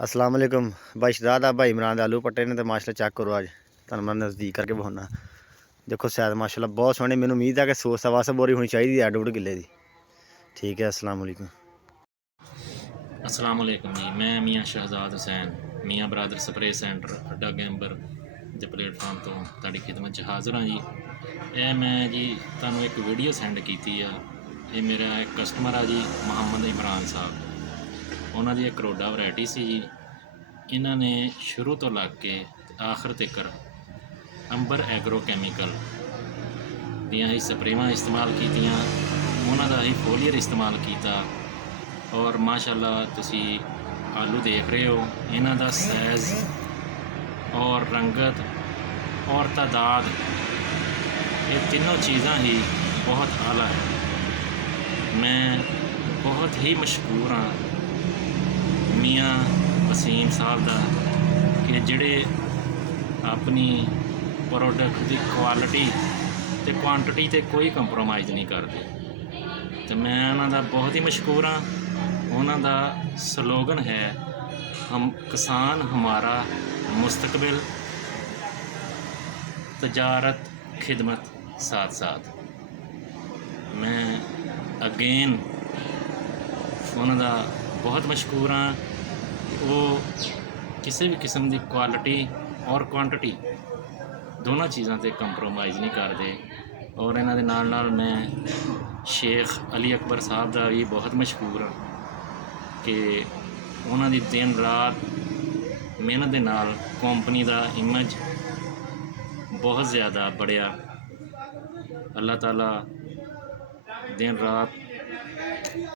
अस्सलाम वालेकुम भाई शहजाद आ भाई इमरान दे आलू पट्टे ने तो माशाल्लाह चेक करो अज तुहानू मैं नज़दीक करके बखाना। देखो सैद माशाल्लाह बहुत सोहने। मैनू उम्मीद है कि 100 बोरी होनी चाहिए 8 किले की। ठीक है, अस्सलाम वालेकुम। अस्सलाम वालेकुम जी। मैं मियाँ शहजाद हुसैन मियाँ बरादर स्प्रे सेंटर अड्डा गैंबर ਦੇ ਪਲੇਟਫਾਰਮ ਤੋਂ ਤੁਹਾਡੀ ਖਿਦਮਤ 'ਚ ਹਾਜ਼ਰ ਹਾਂ ਜੀ। ਇਹ ਮੈਂ ਜੀ ਤੁਹਾਨੂੰ ਇੱਕ ਵੀਡੀਓ ਸੈਂਡ ਕੀਤੀ ਆ। ਇਹ ਮੇਰਾ ਇੱਕ ਕਸਟਮਰ ਆ ਜੀ, ਮੁਹੰਮਦ ਇਮਰਾਨ ਸਾਹਿਬ। ਉਹਨਾਂ ਦੀ ਇੱਕ ਕਰੋਡਾ ਵੈਰਾਈਟੀ ਸੀ ਜੀ। ਇਹਨਾਂ ਨੇ ਸ਼ੁਰੂ ਤੋਂ ਲੱਗ ਕੇ ਆਖਰ ਤੱਕ ਅੰਬਰ ਐਗਰੋ ਕੈਮੀਕਲ ਦੀਆਂ ਹੀ ਸਪਰੇਵਾਂ ਇਸਤੇਮਾਲ ਕੀਤੀਆਂ। ਉਹਨਾਂ ਦਾ ਹੀ ਫੋਲੀਅਰ ਇਸਤੇਮਾਲ ਕੀਤਾ ਔਰ ਮਾਸ਼ਾਅੱਲਾ ਤੁਸੀਂ ਆਲੂ देख रहे हो। इन्हां दा साइज़ और रंगत और तादाद, ये तीनों चीज़ां ही बहुत आला है। मैं बहुत ही मशहूर हाँ मियाँ वसीम साहब दा कि जिहड़े अपनी प्रोडक्ट की क्वालिटी ते क्वांटिटी ते कोई कंप्रोमाइज़ नहीं करते। तो मैं उन्हां दा बहुत ही मशहूर हाँ। उन्हां दा स्लोगन है हम किसान हमारा मुस्तकबिल, तजारत खिदमत साथ साथ। मैं अगेन उन्हां दा बहुत मशहूर हाँ। वो किसी भी किस्म की क्वालिटी और क्वांटिटी दोनों चीज़ों से कंप्रोमाइज़ नहीं करते। और इन्हां दे नाल नाल मैं शेख अली अकबर साहब का भी बहुत मशहूर हाँ कि उन्हां दी दिन रात मेहनत के नाल कंपनी का इमेज बहुत ज़्यादा बढ़िया। अल्लाह ताला दिन रात